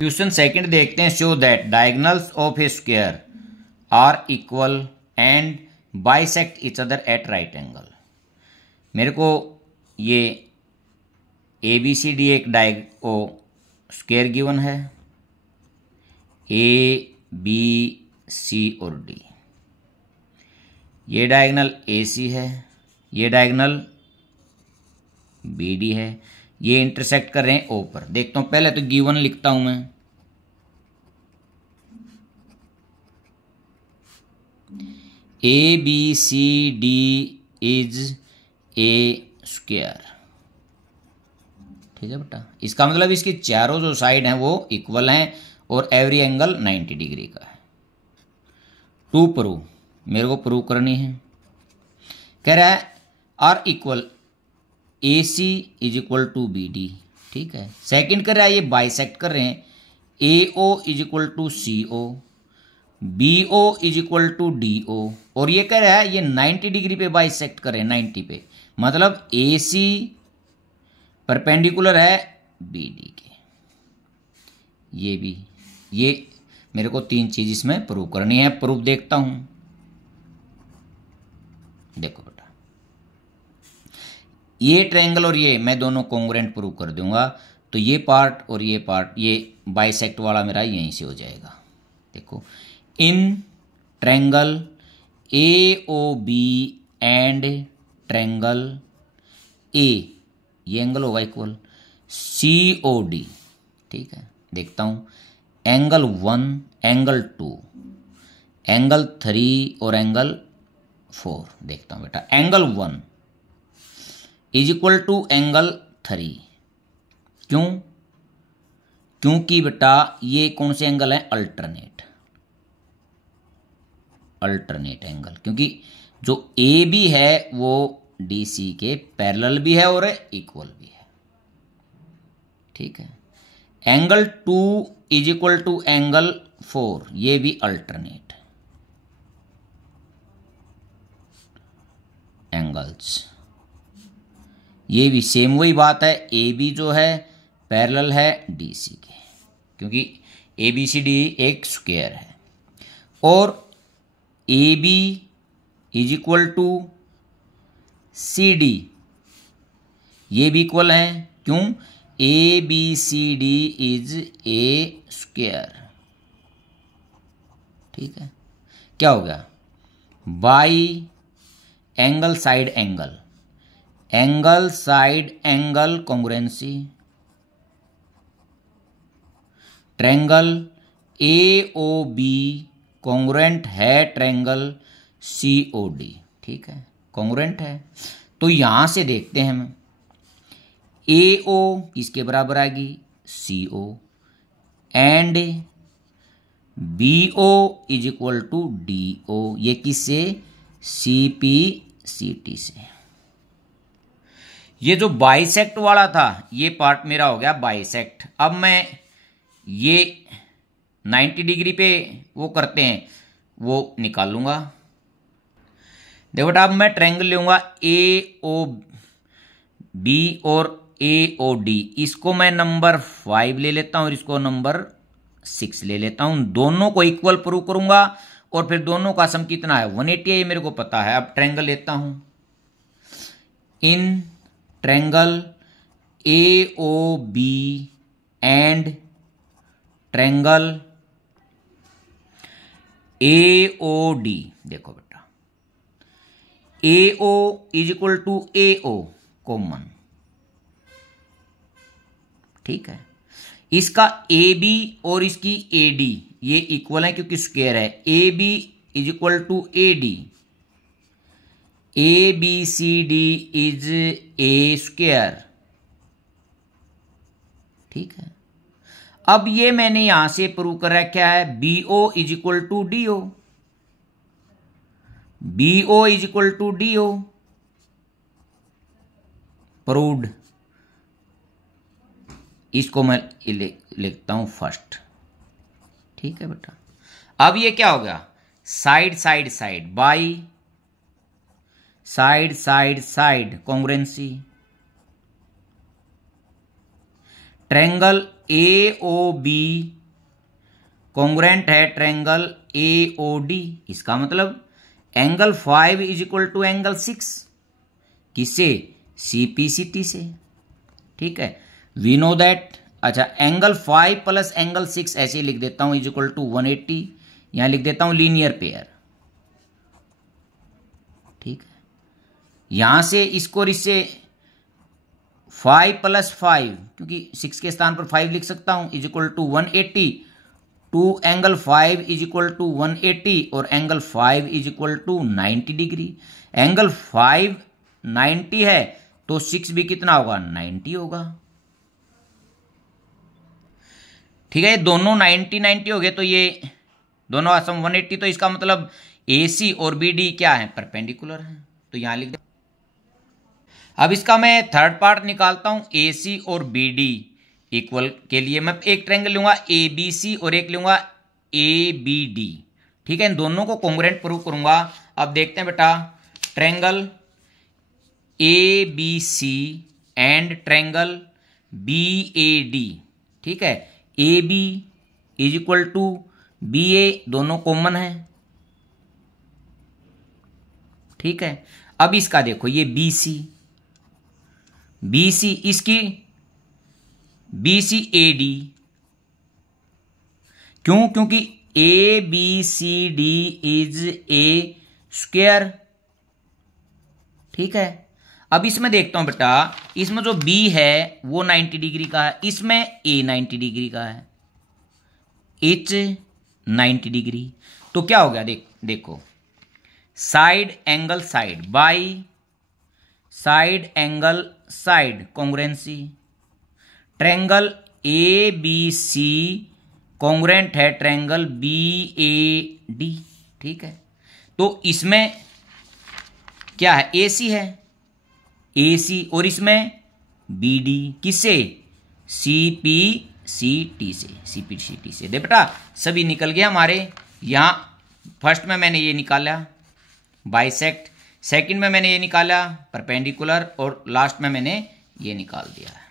Question second देखते हैं। Show that diagonals of a square are equal and bisect each other at right angle. मेरे को ये A B C D एक square given है, A B सी और D. ये डायगोनल ए सी है, ये डायगोनल बी डी है, ये इंटरसेक्ट कर रहे हैं ओ पर। देखता हूं, पहले तो गिवन लिखता हूं मैं। A B C D is a square. ठीक है बेटा, इसका मतलब इसकी चारों जो साइड हैं वो इक्वल हैं और एवरी एंगल 90 डिग्री का है। टू प्रूव, मेरे को प्रूव करनी है। कह रहा है are equal A C is equal to B D. ठीक है, सेकंड कर रहा है ये बाइसेक्ट कर रहे हैं, A O is equal to C O, B O is equal to D O, और ये कह रहा है ये 90 डिग्री पे बाइसेक्ट कर रहे हैं, 90 पे, मतलब ए सी परपेंडिकुलर है बी डी के। ये भी, ये मेरे को तीन चीज इसमें प्रूव करनी है। प्रूफ देखता हूं, देखो बेटा, ये ट्रायंगल और ये मैं दोनों कॉन्ग्रुएंट प्रूव कर दूंगा, तो ये पार्ट और ये पार्ट, ये बाइसेक्ट वाला मेरा यहीं से हो जाएगा। देखो, in triangle A O B and triangle A, ये एंगल होगा इक्वल सी ओ डी। ठीक है, देखता हूं, एंगल 1, एंगल 2, एंगल 3 और एंगल 4। देखता हूं बेटा, angle 1 is equal to angle 3। क्यों? क्योंकि बेटा ये कौन से एंगल है? अल्टरनेट एंगल, क्योंकि जो ए बी है वो डी सी के पैरेलल भी है और इक्वल भी है। ठीक है, angle 2 is equal to angle 4, ये भी अल्टरनेट एंगल्स। ये भी सेम वही बात है, ए बी जो है पैरेलल है डी सी के, क्योंकि ए बी सी डी एक स्क्वायर है, और A B is equal to C D, ये भी इक्वल है। क्यों? A B C D is a square. ठीक है, क्या हो गया? By angle side angle, angle side angle congruency, triangle A O B congruent है ट्रायंगल सी ओ डी। ठीक है, कॉन्ग्रुएंट है। तो यहां से देखते हैं हम, ए ओ किसके बराबर आएगी? C O, and B O is equal to D O, ये किससे? सी पी सी टी से। ये जो बाइसेक्ट वाला था ये पार्ट मेरा हो गया बाइसेक्ट। अब मैं ये 90 डिग्री पे वो करते हैं वो निकाल लूंगा। देखो बेटा, अब मैं ट्रायंगल लूंगा ए ओ बी और ए ओ डी, इसको मैं नंबर 5 ले लेता हूं और इसको नंबर 6 ले लेता हूं। दोनों को इक्वल प्रूव करूंगा और फिर दोनों का सम कितना है? 180 है, ये मेरे को पता है। अब ट्रायंगल लेता हूं, in triangle A O B and triangle A O D. देखो बेटा, A O is equal to A O common. ठीक है, इसका ए बी और इसकी ए डी ये इक्वल है क्योंकि स्क्वायर है। A B is equal to A D, A B C D is a square. ठीक है, अब ये मैंने यहां से प्रूव कर रखा है, B O is equal to D O, B O is equal to D O, proved. इसको मैं लिखता हूं फर्स्ट। ठीक है बेटा, अब ये क्या हो गया? Side side side, by side side side congruency, triangle AOB congruent है ट्रायंगल AOD। इसका मतलब angle 5 is equal to angle 6 किससे? CPCT से। ठीक है, वी नो दैट। अच्छा, एंगल 5 प्लस एंगल 6 ऐसे लिख देता हूं इज इक्वल टू 180। यहां लिख देता हूं लीनियर पेयर। ठीक है, यहां से इसको इससे 5 प्लस 5, क्योंकि 6 के स्थान पर 5 लिख सकता हूं, is equal to 180। Two angle 5 is equal to 180 और angle 5 is equal to 90 degree. Angle 5 90 है तो 6 भी कितना होगा? 90 होगा। ठीक है, दोनों 90 हो गए तो ये दोनों आसम 180, तो इसका मतलब AC और BD क्या है? परपेंडिकुलर है। तो यहां लिख दे। अब इसका मैं थर्ड पार्ट निकालता हूं। AC और BD इक्वल के लिए मैं एक ट्रायंगल लूंगा ABC और एक लूंगा ABD। ठीक है, इन दोनों को कॉन्ग्रुएंट प्रूव करूंगा। अब देखते हैं बेटा, triangle ABC and triangle BAD। ठीक है, AB is equal to BA, दोनों कॉमन है। ठीक है, अब इसका देखो, ये BC इसकी BCAD। क्यों? क्योंकि ABCD इज ए स्क्वायर। ठीक है, अब इसमें देखता हूं बेटा, इसमें जो B है वो 90 डिग्री का है, इसमें A 90 डिग्री का है, H 90 डिग्री। तो क्या हो गया? देखो, side angle side by side angle side congruency. Triangle ABC congruent है ट्रायंगल BAD। ठीक है, तो इसमें क्या है? AC है, AC, और इसमें BD किससे? CPCT से। दे बेटा, सभी निकल गया हमारे। यहां फर्स्ट में मैंने ये निकाला बाइसेक्ट, सेकंड में मैंने ये निकाला परपेंडिकुलर, और लास्ट में मैंने ये निकाल दिया है।